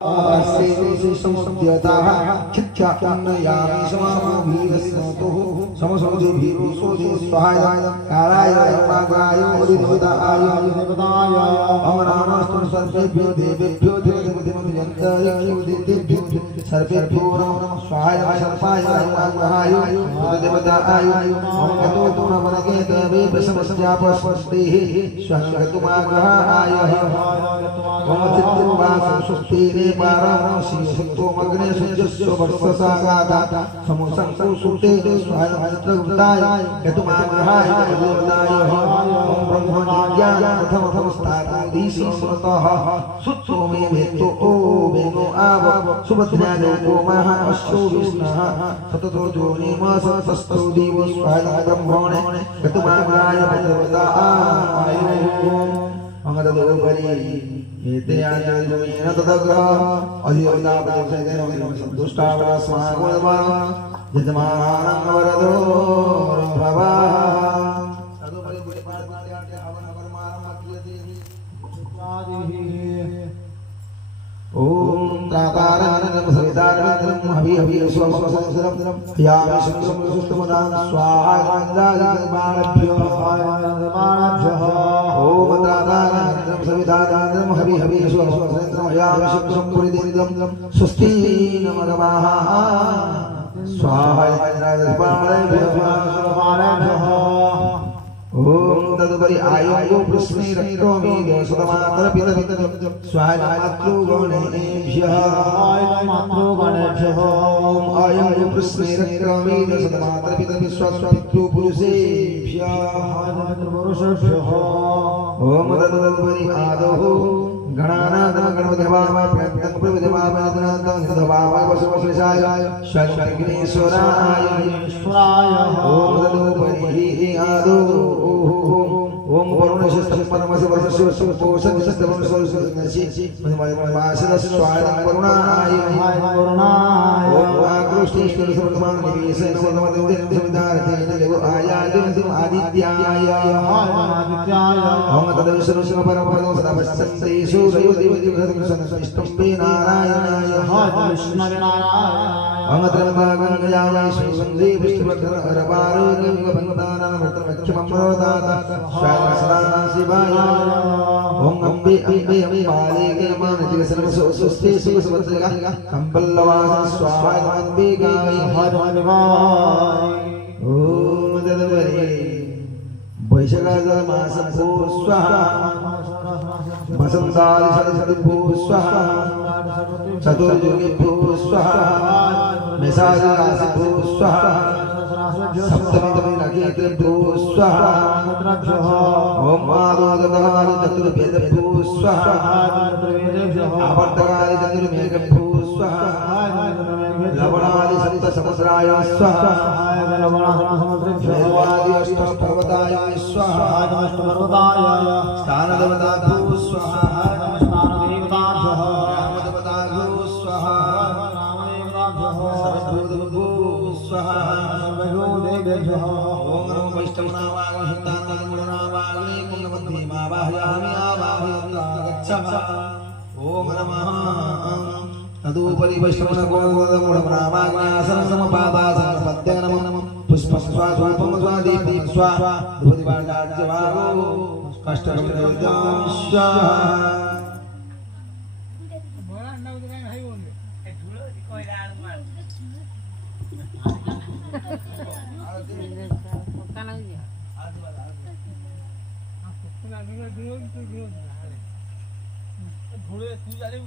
सेवसे समुद्यताः चित्या उन्नयामि समाभिवस्नतुः समसमुदेभिरुसोदे स्वाहाय कालाय वागाय अधिदेवताय मम नमस्तु सर्वेभ्यो देवेभ्यो देवदेवदेवदेवदेवदेभ्यो सर्वेभ्यो नमः स्वाहाय सर्पाय वागाय अधिदेवताय मम गतो तुमवनके देवे समस्यापस्तेः स्वहंगतुमागाय मम चित्तवासं सुस्तेने पारामोषि सत्तो मग्ने सज्जस्व वर्षसागादा समुसंसु सुते स्वायंत्रगुप्ताय यतुमाग्रहाय देवताय ओम ब्रह्मज्ञान प्रथमस्थानाधीशि स्मृतः सुत्तो मे वेत्तो ओ वेनो आव सुभद्राजो गोमः अश्वो विष्णः सततो जोनिमः सतस्तौ देवो स्वायं ब्रह्मणे यतुमाग्रहाय देवताय अंगदोपरि एते आचार्येण तदग्रह अधिदेवतापदेशेन सन्तुष्टाः स्वागुणवा यजमानं वरदो भवः तदुपरि पुष्पार्घ्यार्थे हवन कर्मारम्भक्रियते ओम त्रातारं सवितारं हविहविस्वमसंसरं यामि शंसं सुष्टुमदान स्वाहायन्द्रादिकर्माभ्यो ओम त्रातारं सवितारं हविहविस्वमसंसरं यामि शंसं पुरिदिन्दं स्वस्ति नमः स्वाहायन्द्रादिकर्माभ्यो ओम तदुपरि आयो प्रश्ने रक्तो मे दोषतमातर पितृ स्वाहायमात्रो गणेभ्यः ओम आयो प्रश्ने रक्तो मे दोषतमातर पितृ स्वस्वपितृ पुरुषेभ्यः ओम तदुपरि आदौ गणानां गणपतिवामय प्रत्यं प्रविधवामय तदनन्तं निधवामय वसुवशेषाय शक्तिग्नेश्वराय ओम तदुपरि आदौ ओम वरुणशिष्टं परमस्य वर्षस्य पोषण सत्यवंशस्य मनमासनस्य स्वायं वरुणाय ओम आकृष्टेश्वर सर्वमान निवेशेन वदमदेव सविदार्थेन देव आयादिन आदित्याय ओम तदविश्वस्य परमपदो सदा पश्यन्ते सूरयो देवदेवसंष्टं मे नारायणाय विष्णवे नारायणाय ओम त्र्यम्बकं यजामहे सुगन्धि पुष्टिवर्धनम् भगवतानां वृत्रमक्षममरोदात स्वाहा शिवाय ओम अम्बे अम्बे अम्बालिके मानजिक सर्वसो सुस्ते सुभद्रगा कंपल्लवास स्वाहा अम्बिकाय ओम तदुपरि वैशाख मास भू स्वाहा वसंतादि सरस्वती भू स्वाहा चतुर्युगे भू स्वाहा मेषादि राशि भू स्वाहा सप्तमी तमी नक्षत्र भू स्वाहा ओम आदोदकारि चतुर्वेद भू स्वाहा आवर्तकारि चतुर्मेघ भू स्वाहा लवणादि सप्त सहस्राय स्वाहा देवादि अष्ट पर्वताय स्वाहा स्थानदेवता भू स्वाहा रामदेवता भू स्वाहा सर्वभूत भू स्वाहा ओम नमो वैष्णवनावागमहितानन्दगुणनावाग्ने कुण्डमध्येमावाहयामि आवाहयन्नागच्छः ओम नमः तदुपरि वैष्णवनगुणनावाग्न्यासनसमपादासनपत्य नमः पुष्पं स्वाधूपं स्वादीपं स्वाहा धूपदीपाण्डार्जवागो कष्टकटविद्यां स्वाहा ঘুরে তুই জানিস